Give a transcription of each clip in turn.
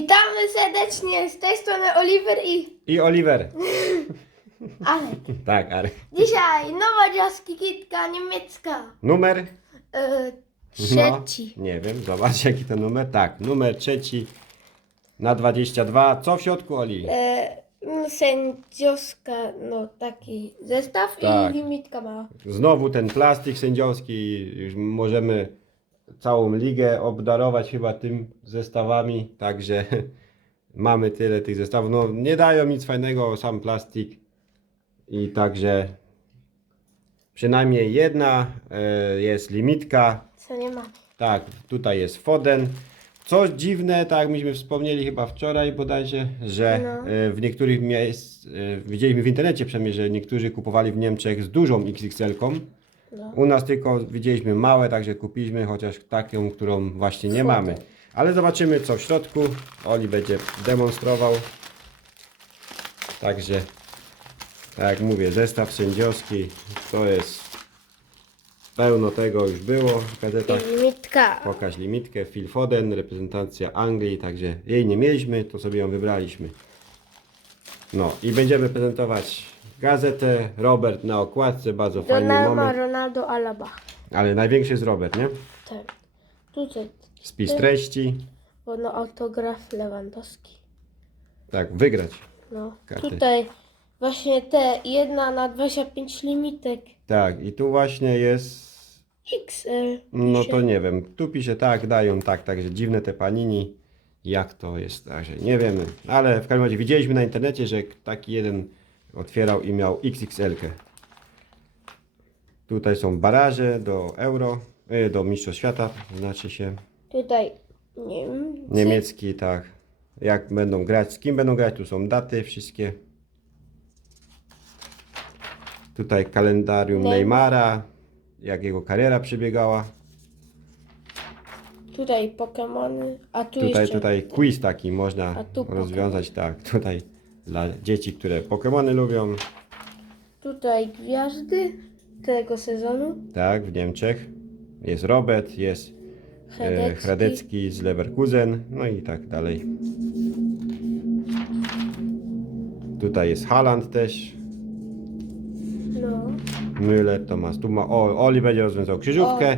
Witamy serdecznie z tej strony Oliver i I Oliver. Alek. Tak, ale. Dzisiaj nowa jaskikitka niemiecka. Numer? E, No, trzeci. nie wiem, zobacz jaki to numer. Tak, numer trzeci na 22. Co w środku, Oli? E, mm, sędziowska, no taki zestaw Tak. i limitka mała. Znowu ten plastik sędziowski. Już możemy całą ligę obdarować chyba tym zestawami. Także mamy tyle tych zestawów. No nie dają nic fajnego, sam plastik. I także przynajmniej jedna e, jest limitka. Co nie ma. Tak, tutaj jest Foden. Co dziwne, tak jak myśmy wspomnieli chyba wczoraj bodajże, że No. e, w niektórych miejsc, e, widzieliśmy w internecie przynajmniej, że niektórzy kupowali w Niemczech z dużą XXL-ką. No. U nas tylko widzieliśmy małe, także kupiliśmy chociaż taką, którą właśnie nie mamy. Ale zobaczymy co w środku. Oli będzie demonstrował. Także, tak jak mówię, zestaw sędziowski to jest pełno tego już było w gazetach. Limitka. Pokaż limitkę. Phil Foden, reprezentacja Anglii, także jej nie mieliśmy, to sobie ją wybraliśmy. No i będziemy prezentować gazetę. Robert na okładce, bardzo fajny Donnarumma, moment. Ronaldo, Alaba. Ale największy jest Robert, nie? Tak. Tutaj, Spis treści. bo no autograf Lewandowski. Tak, wygrać. No. Karty. Tutaj właśnie te jedna na 25 limitek Tak, i tu właśnie jest. XL. No pisze. to nie wiem. Tu pisze tak, dają tak, także dziwne te panini. Jak to jest, także nie wiemy. Ale w każdym razie widzieliśmy na internecie, że taki jeden otwierał i miał XXL-kę. Tutaj są baraże do Euro, y, do Mistrzostw Świata, znaczy się Tutaj nie wiem. niemiecki, tak. Jak będą grać, z kim będą grać, tu są daty wszystkie. Tutaj kalendarium Neymar. Neymara, jak jego kariera przebiegała. Tutaj Pokemony, a tu Tutaj, jeszcze tutaj quiz taki można A tu rozwiązać, tak, tutaj dla dzieci, które Pokémony lubią, tutaj gwiazdy tego sezonu. tak, w Niemczech. Jest Robert, jest e, Hradecki. Hradecki z Leverkusen, no i tak dalej. Tutaj jest Haaland też, No. Müller, Tomas Tuma. O, Oli będzie rozwiązał krzyżówkę,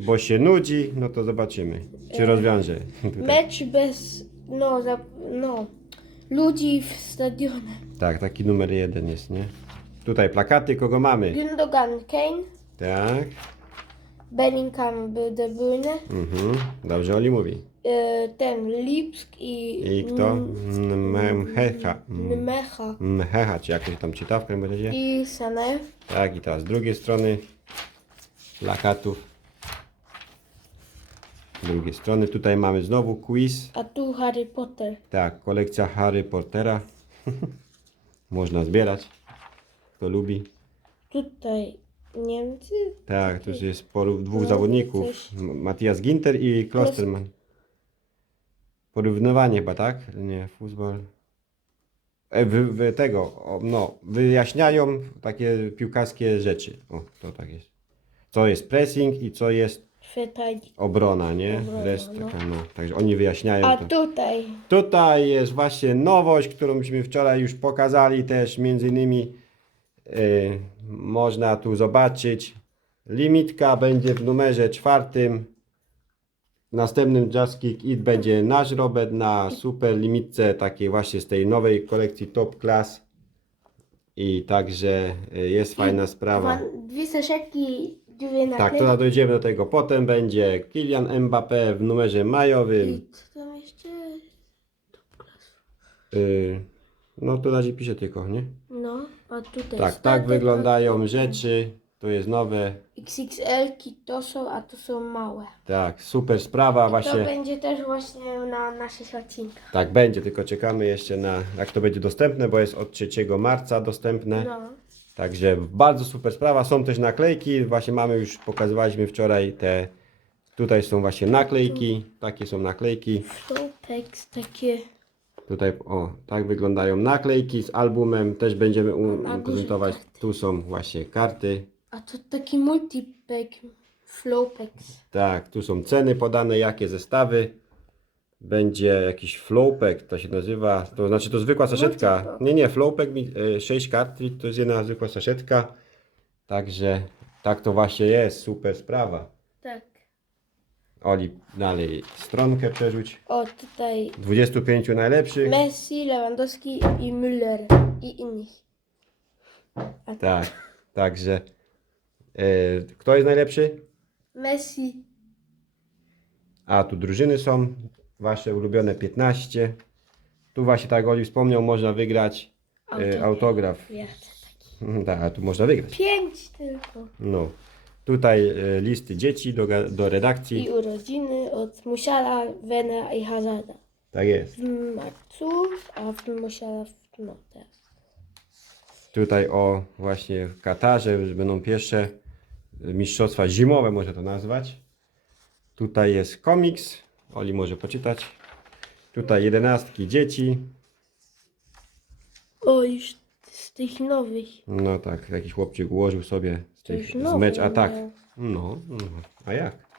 bo się nudzi, no to zobaczymy, czy rozwiąże. Tutaj. Mecz bez no, za, no ludzi w stadionie. Tak, taki numer jeden jest, nie? Tutaj plakaty, kogo mamy? Gündogan Kane, Tak. Bellingham De Bruyne, Mhm. Dobrze Oli mówi. e, ten Lipsk i, I kto? Mhecha. Mecha Mhecha, czy jak to się tam czyta w każdym razie? i Sané. Tak, i teraz z drugiej strony plakatów. Z drugiej strony tutaj mamy znowu quiz. A tu Harry Potter. Tak, kolekcja Harry Pottera. Można zbierać. Kto lubi. Tutaj Niemcy. Tak, już jest porów dwóch No, zawodników. coś. Matthias Ginter i Klosterman. Porównywanie chyba, tak? Nie, futbol. E, wy, wy tego, o, no, wyjaśniają takie piłkarskie rzeczy. O, to tak jest. Co jest pressing i co jest Chwytaj. obrona, nie? Obrona, Rest no. taka, no. Także oni wyjaśniają A to. tutaj Tutaj jest właśnie nowość, którą myśmy wczoraj już pokazali też, między innymi y, można tu zobaczyć. Limitka będzie w numerze czwartym. Następnym Just Kick It będzie nasz Robert na super limitce takiej właśnie z tej nowej kolekcji Top Class. I także y, jest fajna sprawa. dwie saszetki, Tak, to dojdziemy do tego. Potem będzie Kylian Mbappé w numerze majowym. I co tam jeszcze? Y, no to na razie pisze tylko, nie? No, a tutaj Tak, tak wyglądają rzeczy. To jest nowe. XXL-ki to są, a to są małe. Tak, super sprawa To właśnie. będzie też właśnie na naszych odcinkach. Tak będzie, tylko czekamy jeszcze na jak to będzie dostępne, bo jest od 3 marca dostępne. No. Także bardzo super sprawa. Są też naklejki. Właśnie mamy już pokazywaliśmy wczoraj te. Tutaj są właśnie naklejki. Takie są naklejki. Flowpex takie. Tutaj o, tak wyglądają naklejki z albumem. Też będziemy u- prezentować. karty. Tu są właśnie karty. A to taki multipack. Flowpex. Tak, tu są ceny podane, jakie zestawy. Będzie jakiś flowpack, to się nazywa, to znaczy to zwykła saszetka. co to? Nie, nie, flowpack, mi- e, 6 kartridż to jest jedna zwykła saszetka. Także tak to właśnie jest, super sprawa. Tak. Oli, dalej stronkę przerzuć. O, tutaj 25 najlepszych. Messi, Lewandowski i Müller i inni. A Tak, także e, kto jest najlepszy? Messi, A tu drużyny są, wasze ulubione 15. Tu właśnie tak Oli wspomniał, można wygrać e, Autograf. ja. Tak, a tu można wygrać. Pięć tylko. No. Tutaj e, listy dzieci do, ga- do redakcji. I urodziny od Musiala, Wena i Hazarda. Tak jest. W marcu, a w Musiala w no teraz. Tutaj o właśnie w Katarze już będą pierwsze e, mistrzostwa zimowe, może to nazwać. Tutaj jest komiks. Oli może poczytać. Tutaj jedenastki dzieci. O, już z tych nowych. No tak, jakiś chłopczyk ułożył sobie z, To tych, już z mecz atak. mają. No, no, a jak?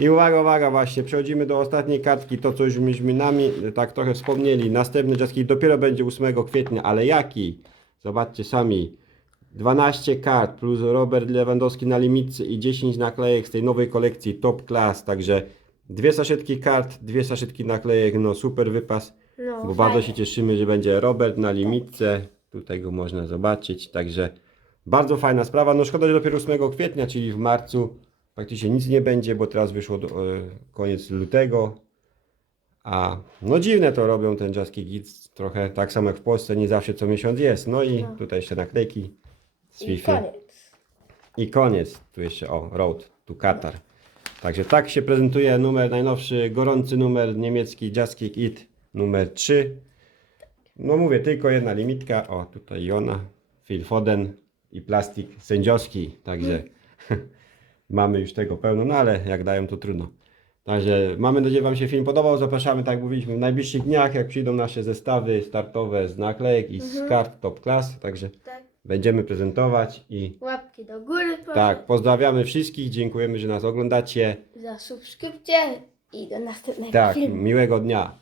I uwaga, uwaga, właśnie, przechodzimy do ostatniej kartki, to co już myśmy nami tak trochę wspomnieli. Następny jaski dopiero będzie 8 kwietnia, ale jaki? Zobaczcie sami. 12 kart plus Robert Lewandowski na limitce i 10 naklejek z tej nowej kolekcji Top Class, także dwie saszetki kart, dwie saszetki naklejek, no super wypas. No, Bo bardzo się cieszymy, że będzie Robert na limitce. Tutaj go można zobaczyć. Także bardzo fajna sprawa. No szkoda, że dopiero 8 kwietnia, czyli w marcu praktycznie nic nie będzie, bo teraz wyszło do, e, koniec lutego. A no dziwne to robią ten Just Kick Kids. Trochę tak samo jak w Polsce, nie zawsze co miesiąc jest. No i No. tutaj jeszcze naklejki z I FIFA. koniec. I koniec. Tu jeszcze o, Road to Qatar. Także tak się prezentuje numer najnowszy, gorący numer niemiecki Just Kick It numer 3. No mówię, tylko jedna limitka. O, tutaj Jona, Phil Foden i plastik sędziowski. Także mamy już tego pełno, no ale jak dają to trudno. Także mamy nadzieję, Wam się film podobał. Zapraszamy, tak jak mówiliśmy, w najbliższych dniach, jak przyjdą nasze zestawy startowe z naklejek i z kart Top Class. Także Tak. Będziemy prezentować i Łapki do góry proszę tak, pozdrawiamy wszystkich, dziękujemy, że nas oglądacie. za subskrypcję i do następnego Tak, filmu. miłego dnia.